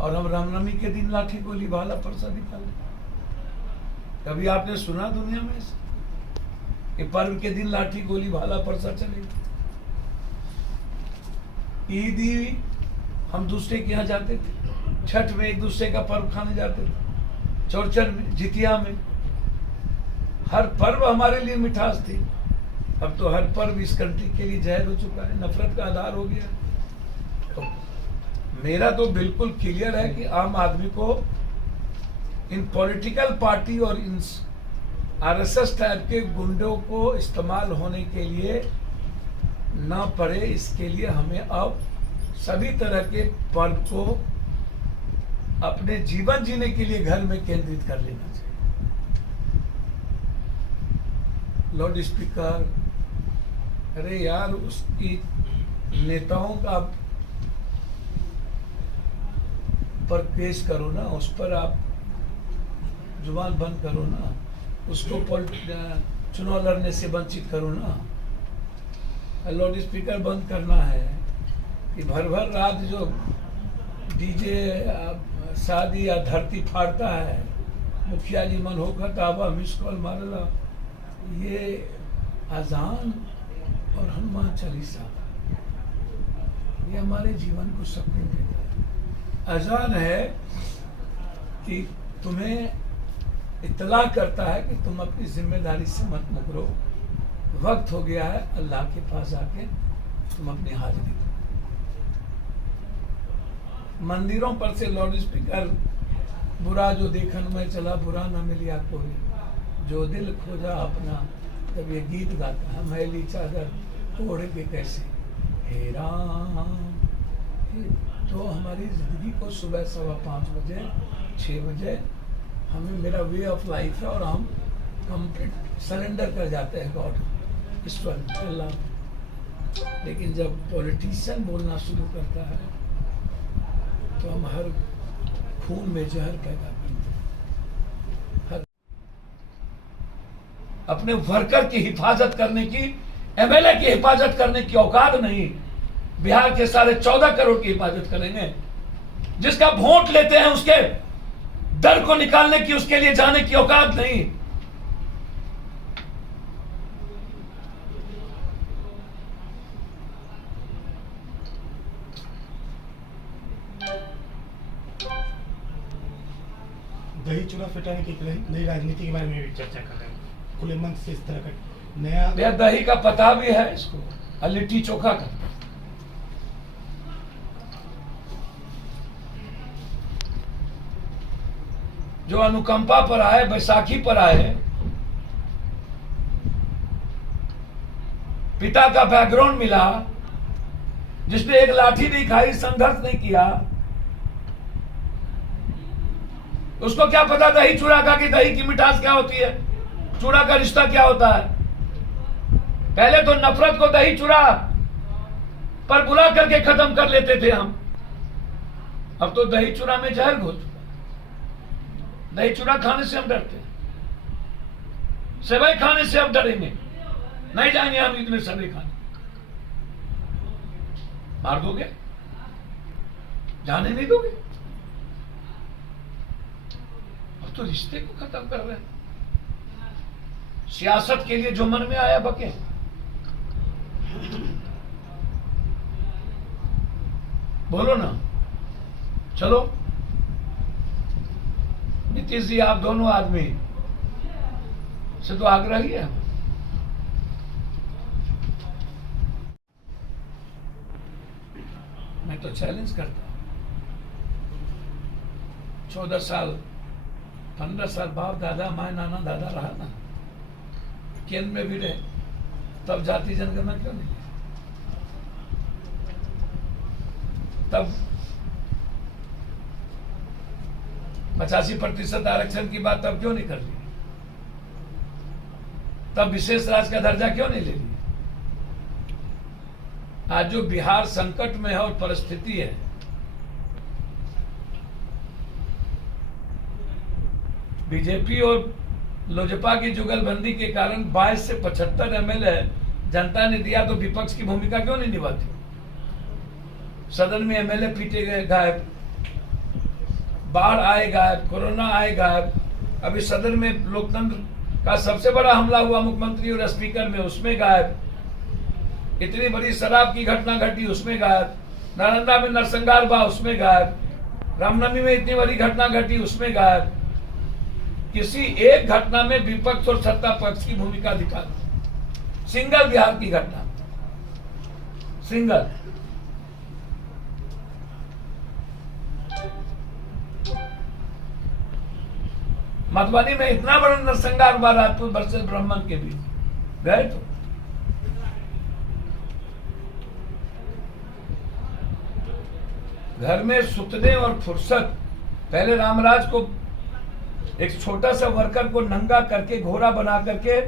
और हम रामनवमी के दिन लाठी गोली भाला परसा निकाले। कभी आपने सुना दुनिया में ऐसा कि पर्व के दिन लाठी गोली भाला परसा चलेगी? ईदी हम दूसरे के यहाँ जाते थे, छठ में एक दूसरे का पर्व खाने जाते थे, चौरचन में, जितिया में, हर पर्व हमारे लिए मिठास थी। अब तो हर पर्व इस कंट्री के लिए जहर हो चुका है, नफरत का आधार हो गया। तो मेरा तो बिल्कुल क्लियर है कि आम आदमी को इन पॉलिटिकल पार्टी और इन आरएसएस टाइप के गुंडों को इस्तेमाल होने के लिए ना पड़े, इसके लिए हमें अब सभी तरह के पर्व को अपने जीवन जीने के लिए घर में केंद्रित कर लेना चाहिए। लॉर्ड स्पीकर, अरे यार उसकी नेताओं का पर केस करो ना, उस पर आप जुबान बंद करो ना, उसको चुनाव लड़ने से वंचित करो ना। लॉर्ड स्पीकर, बंद करना है कि भर भर रात जो डीजे शादी या धरती फाड़ता है, मुखिया जी मन होकर ताबा मिस कॉल मारला, ये अजान और हनुमान चालीसा ये हमारे जीवन को सुकून देता है। अजान है कि तुम्हें इत्तला करता है कि तुम अपनी जिम्मेदारी से मत मुकरो, वक्त हो गया है अल्लाह के पास आके तुम अपनी हाजिरी दो। मंदिरों पर से लॉर्ड स्पीकर, बुरा जो देखन में चला बुरा न मिलिया कोई, जो दिल खोजा अपना, जब ये गीत गाता है, मैली चादर ओढ़ के कैसे हे राम। तो हमारी जिंदगी को सुबह 5:15 बजे 6 बजे हमें, मेरा वे ऑफ लाइफ है और हम कंप्लीट सरेंडर कर जाते हैं गॉड, ईश्वर, अल्लाह। लेकिन जब पॉलिटिशियन बोलना शुरू करता है तो हम हर खून में जहर पैदा करते हैं। अपने वर्कर की हिफाजत करने की, एमएलए की हिफाजत करने की औकात नहीं, बिहार के सारे 14 करोड़ की हिफाजत करेंगे। जिसका वोट लेते हैं उसके डर को निकालने की, उसके लिए जाने की औकात नहीं। दही चूड़ा पिटाने की नई राजनीति के बारे में भी चर्चा कर रहे हैं, खुले मन से इस तरह का नया। दही का पता भी है इसको, और लिट्टी चोखा का। जो अनुकंपा पर आए, बैसाखी पर आए, पिता का बैकग्राउंड मिला, जिसने एक लाठी नहीं खाई, संघर्ष नहीं किया, उसको क्या पता दही चूड़ा का कि दही की मिठास क्या होती है, चूड़ा का रिश्ता क्या होता है। पहले तो नफरत को दही चूड़ा पर बुला करके खत्म कर लेते थे हम, अब तो दही चूड़ा में जहर घुल चुका। दही चूड़ा खाने से हम डरते हैं, सेवई खाने से हम डरेंगे, नहीं जाएंगे हम इतने सेवई खाने। मार दोगे, जाने नहीं दोगे, अब तो रिश्ते को खत्म कर रहे हैं। सियासत के लिए जो मन में आया बके। बोलो ना, चलो नीतीश जी, आप दोनों आदमी से तो आग्रह ही है। मैं तो चैलेंज करता हूं, 14 साल 15 साल बाप दादा माए नाना दादा रहा ना, केंद्र में भी रहे, तब जाति जनगणना क्यों नहीं? तब 85% आरक्षण की बात तब क्यों नहीं कर ली? तब विशेष राज्य का दर्जा क्यों नहीं ले लिया? आज जो बिहार संकट में है और परिस्थिति है, बीजेपी और लोजपा की जुगलबंदी के कारण 22 से 75 एमएलए जनता ने दिया, तो विपक्ष की भूमिका क्यों नहीं निभाती? सदन में एमएलए पीटे गए, गायब, बाढ़ आएगा, कोरोना आएगा। अभी सदन में लोकतंत्र का सबसे बड़ा हमला हुआ मुख्यमंत्री और स्पीकर में, उसमें गायब। इतनी बड़ी शराब की घटना घटी, उसमें गायब। नालंदा में नरसंहार हुआ, उसमें गायब। रामनवमी में इतनी बड़ी घटना घटी, उसमें गायब। किसी एक घटना में विपक्ष और सत्ता पक्ष की भूमिका दिखा दी। सिंगल बिहार की घटना, सिंगल। मधुबनी में इतना बड़ा नरसंहार हुआ राजपूत वर्सेस ब्राह्मण के बीच, गए तो घर में सुतने और फुर्सत। पहले रामराज को एक छोटा सा वर्कर को नंगा करके, घोड़ा बना करके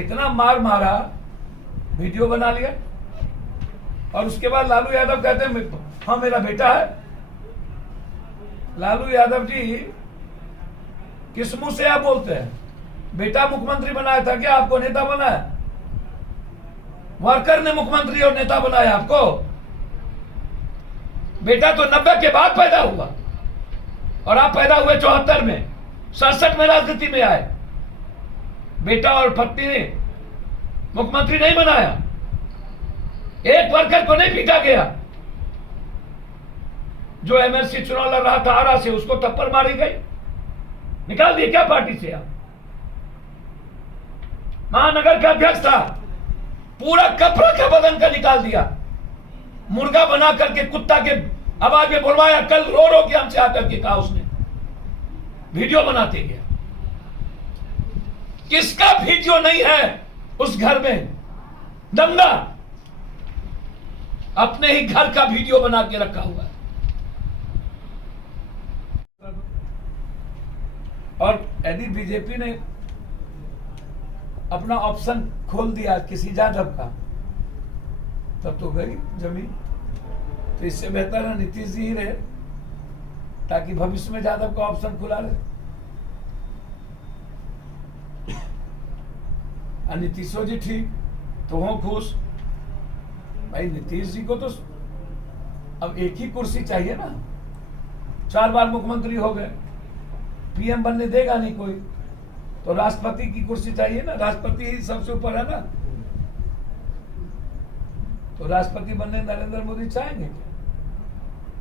इतना मार मारा, वीडियो बना लिया। और उसके बाद लालू यादव कहते हैं हाँ मेरा बेटा है। लालू यादव जी किस मुंह से आप बोलते हैं? बेटा मुख्यमंत्री बनाया था क्या आपको? नेता बनाया? वर्कर ने मुख्यमंत्री और नेता बनाया आपको? बेटा तो 90 के बाद पैदा हुआ और आप पैदा हुए 74 में, 67 में राजनीति में आए। बेटा और पत्नी ने मुख्यमंत्री नहीं बनाया। एक वर्कर को नहीं पीटा गया जो एमएलसी चुनाव लड़ रहा था आरा से, उसको थप्पड़ मारी गई, निकाल दिए क्या पार्टी से? आप महानगर का अध्यक्ष था, पूरा कपड़ा का बदन का निकाल दिया, मुर्गा बना करके कुत्ता के आवाज में बुलवाया। कल रो रो के हमसे आकर के कहा, उसने वीडियो बनाते गया। किसका वीडियो नहीं है उस घर में? दंगा अपने ही घर का वीडियो बना के रखा हुआ है। और यदि बीजेपी ने अपना ऑप्शन खोल दिया किसी यादव का, तब तो गई जमीन। तो इससे बेहतर है नीतीश जी ही रहे, ताकि भविष्य में यादव का ऑप्शन खुला रहे। और नीतीशो जी ठीक तो हो खुश। भाई नीतीश जी को तो अब एक ही कुर्सी चाहिए ना, 4 बार मुख्यमंत्री हो गए, पीएम बनने देगा नहीं कोई, तो राष्ट्रपति की कुर्सी चाहिए ना। राष्ट्रपति ही सबसे ऊपर है ना, तो राष्ट्रपति बनने नरेंद्र मोदी चाहेंगे क्या?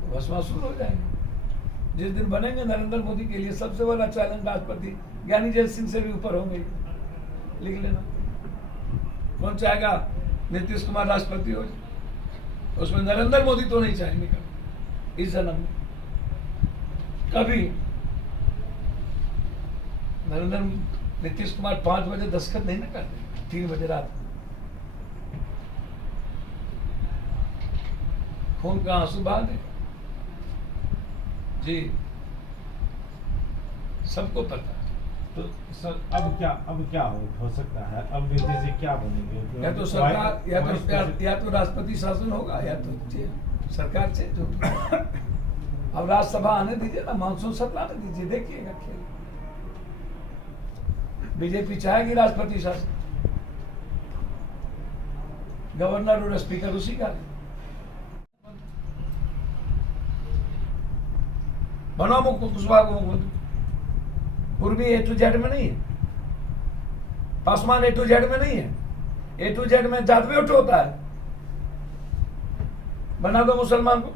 तो भस्मासुर हो जाएंगे। जिस दिन बनेंगे नरेंद्र मोदी के लिए सबसे बड़ा चैलेंज राष्ट्रपति ज्ञानी जैल सिंह से भी ऊपर होंगे, लिख लेना। कौन चाहेगा नीतीश कुमार राष्ट्रपति हो जाए? उसमें नरेंद्र मोदी तो नहीं चाहेंगे कभी इस जन्म में। कभी नरेंद्र नीतीश कुमार 5 बजे दस्तखत नहीं ना करते, 3 बजे रात खून का आंसू बहा दे जी, सबको पता है। तो सर अब क्या हो सकता है? अब नीतीश जी क्या बनेंगे? या तो सरकार या तो राष्ट्रपति शासन होगा, या तो सरकार चेंज होगी। अब राज्यसभा आने दीजिए ना, मानसून सत्र आने दीजिए, देखिएगा खेल। बीजेपी चाहेगी राष्ट्रपति शासन, गवर्नर और स्पीकर उसी का। बनाओ कुशवाहा को मुख्यमंत्री। पूर्वी A to Z में नहीं है, पासवान A to Z में नहीं है। A to Z में जादवी उठ होता है, बना दो मुसलमान को।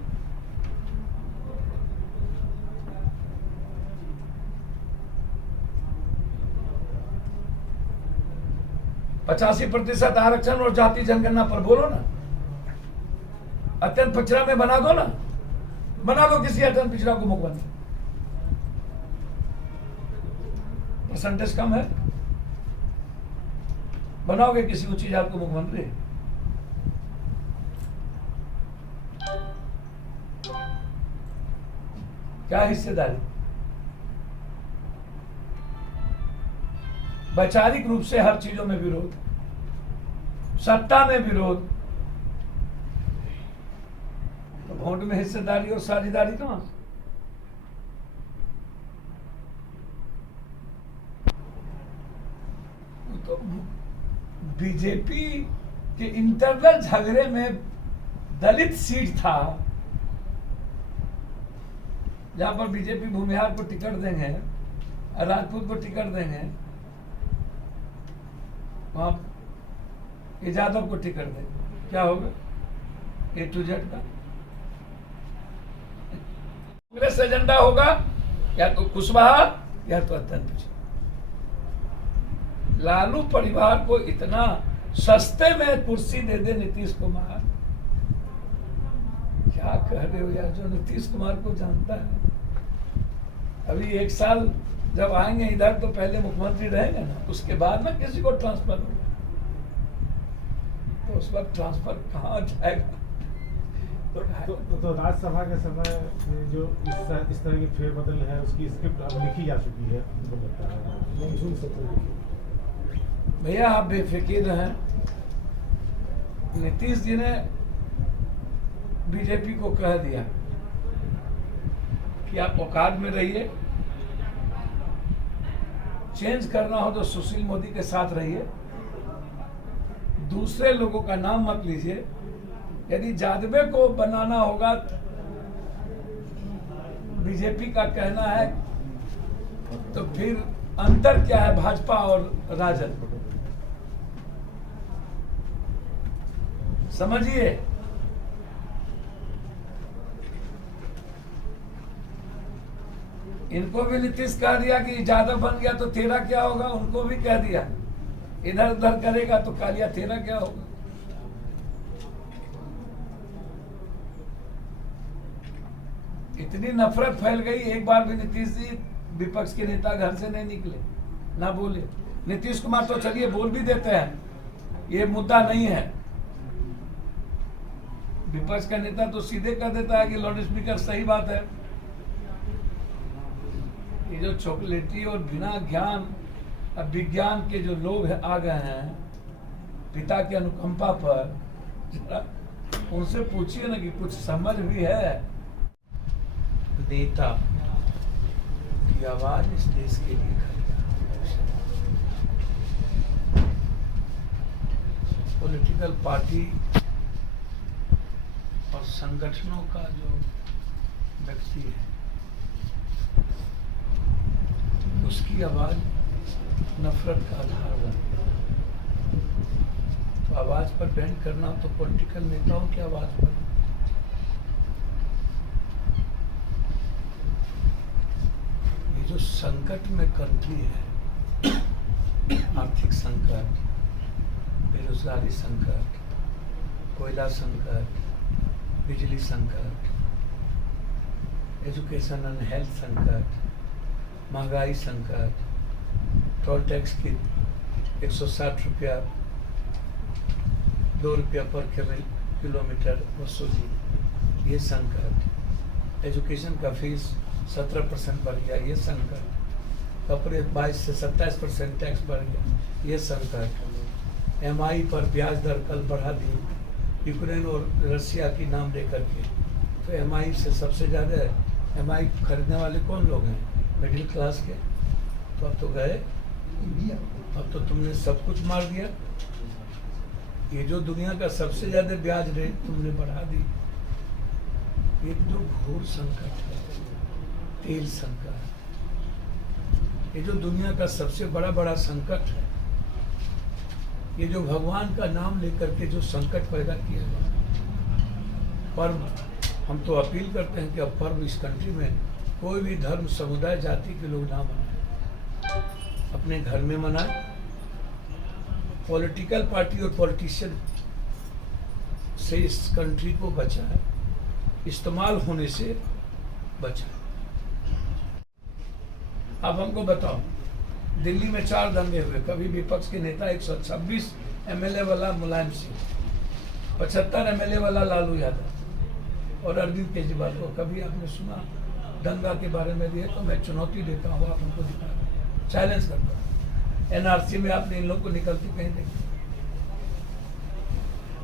%80% आरक्षण और जाति जनगणना पर बोलो ना। अत्यंत पिछड़ा में बना दो ना, बना दो किसी अत्यंत पिछड़ा को मुख्यमंत्री। परसेंटेज कम है, बनाओगे किसी ऊंची जात को मुख्यमंत्री? क्या हिस्सेदारी? वैचारिक रूप से हर चीजों में विरोध, सत्ता में विरोध, तो वोट में हिस्सेदारी और साझेदारी कहां? तो बीजेपी के इंटरनल झगड़े में दलित सीट था, जहाँ पर बीजेपी भूमिहार को टिकट देंगे और राजपूत को टिकट देंगे, वहाँ ये यादव को टिकट देंगे, क्या होगा? A to Z का कांग्रेस एजेंडा होगा, या तो कुशवाहा या तो अत्यंत। लालू परिवार को इतना सस्ते में कुर्सी दे दे नीतीश कुमार, क्या कह रहे हो यार? जो नीतीश कुमार को जानता है, अभी 1 साल जब आएंगे इधर तो पहले मुख्यमंत्री रहेंगे ना, उसके बाद ना किसी को ट्रांसफर होगा, तो उस वक्त ट्रांसफर कहाँ जाएगा? तो राज्यसभा के समय में जो इस तरह की फेरबदल है, उसकी स्क्रिप्ट अब लिखी जा चुकी है, हमको लगता है मानसून सत्र। भैया आप बेफिक्र रहें, नीतीश जी ने बीजेपी को कह दिया कि आप औकात में रहिए, चेंज करना हो तो सुशील मोदी के साथ रहिए, दूसरे लोगों का नाम मत लीजिए, यदि जादवे को बनाना होगा, बीजेपी का कहना है, तो फिर अंतर क्या है भाजपा और राजद? समझिए, इनको भी नीतीश कह दिया कि जादव बन गया तो तेरा क्या होगा, उनको भी कह दिया, इधर उधर करेगा तो कालिया तेरा क्या होगा। इतनी नफरत फैल गई, एक बार भी नीतीश जी विपक्ष के नेता घर से नहीं निकले, ना बोले। नीतीश कुमार तो चलिए बोल भी देते हैं, ये मुद्दा नहीं है, विपक्ष का नेता तो सीधे कह देता है कि लाउड स्पीकर सही बात है। ये जो चॉकलेटी और बिना ज्ञान अब विज्ञान के जो लोग आ गए हैं पिता की अनुकंपा पर, जरा उनसे पूछिए ना कि कुछ समझ भी है। नेता की आवाज इस देश के लिए पॉलिटिकल पार्टी और संगठनों का जो व्यक्ति है उसकी आवाज नफरत का आधार बनती है। तो आवाज पर बैंड करना तो पॉलिटिकल नेताओं की आवाज पर। ये जो संकट में कंट्री है, आर्थिक संकट, बेरोजगारी संकट, कोयला संकट, बिजली संकट, एजुकेशन एंड हेल्थ संकट, महंगाई संकट, टोल टैक्स की 160 रुपया 2 रुपया पर किलोमीटर वसूली, ये संकट, एजुकेशन का फीस 17% बढ़ गया, ये संकट, कपड़े 22 से 27% टैक्स बढ़ गया, ये संकट, एमआई पर ब्याज दर कल बढ़ा दी यूक्रेन और रशिया की नाम लेकर के। तो एमआई से सबसे ज़्यादा एमआई खरीदने वाले कौन लोग हैं? मिडिल क्लास के। तो अब तो गए, अब तो तुमने सब कुछ मार दिया। ये जो दुनिया का सबसे ज्यादा ब्याज रेट तुमने बढ़ा दी, ये जो घोर संकट है, तेल संकट, ये जो दुनिया का सबसे बड़ा संकट है, ये जो भगवान का नाम लेकर के जो संकट पैदा किया गया। पर्व हम तो अपील करते हैं कि अब पर्व इस कंट्री में कोई भी धर्म, समुदाय, जाति के लोग ना मनाएं, अपने घर में मनाएं। पॉलिटिकल पार्टी और पॉलिटिशियन से इस कंट्री को बचाएं, इस्तेमाल होने से बचाएं। अब हमको बताओ, दिल्ली में 4 दंगे हुए, कभी विपक्ष के नेता 126 एमएलए वाला मुलायम सिंह, 75 एमएलए वाला लालू यादव और अरविंद केजरीवाल को कभी आपने सुना दंगा के बारे में भी है? तो मैं चुनौती देता हूँ, आप हमको दिखा दें, चैलेंज करता हूँ। एनआरसी में आपने इन लोगों को निकलती कहीं देखी?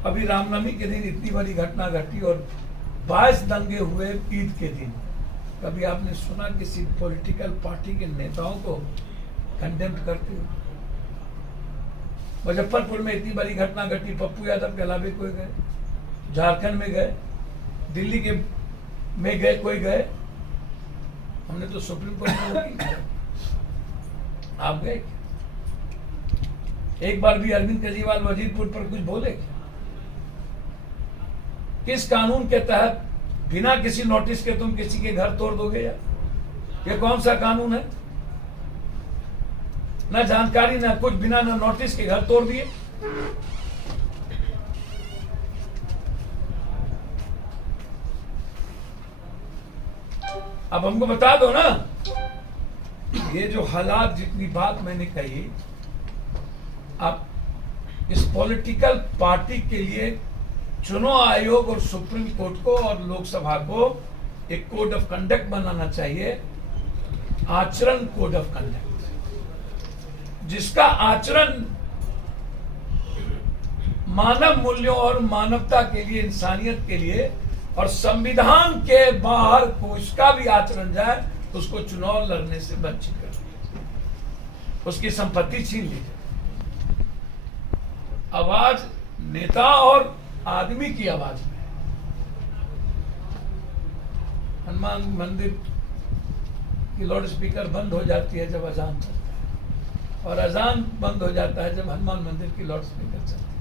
अभी रामनवमी के दिन इतनी बड़ी घटना घटी और 22 दंगे हुए ईद के दिन। कभी आपने सुना किसी पॉलिटिकल पार्टी के नेताओं को कंडेम करते हो? मुजफ्फरपुर में इतनी बड़ी घटना घटी, पप्पू यादव के अलावे कोई गए? झारखंड में गए? दिल्ली के में गए? कोई गए? हमने तो सुप्रीम कोर्ट में वकील किया। आप गए क्या? एक बार भी अरविंद केजरीवाल वजीरपुर पर कुछ बोले क्या? किस कानून के तहत बिना किसी नोटिस के तुम किसी के घर तोड़ दोगे यार? ये कौन सा कानून है? ना जानकारी ना कुछ, बिना ना नोटिस के घर तोड़ दिए। अब हमको बता दो ना, ये जो हालात, जितनी बात मैंने कही, अब इस पॉलिटिकल पार्टी के लिए चुनाव आयोग और सुप्रीम कोर्ट को और लोकसभा को एक कोड ऑफ कंडक्ट बनाना चाहिए, आचरण कोड ऑफ कंडक्ट, जिसका आचरण मानव मूल्यों और मानवता के लिए, इंसानियत के लिए और संविधान के बाहर को इसका भी आचरण जाए, तो उसको चुनाव लड़ने से वंचित कर दिया, उसकी संपत्ति छीन ली जाए। आवाज नेता और आदमी की आवाज में। हनुमान मंदिर की लाउड स्पीकर बंद हो जाती है जब अजान चलता है, और अजान बंद हो जाता है जब हनुमान मंदिर की लाउड स्पीकर चलती है।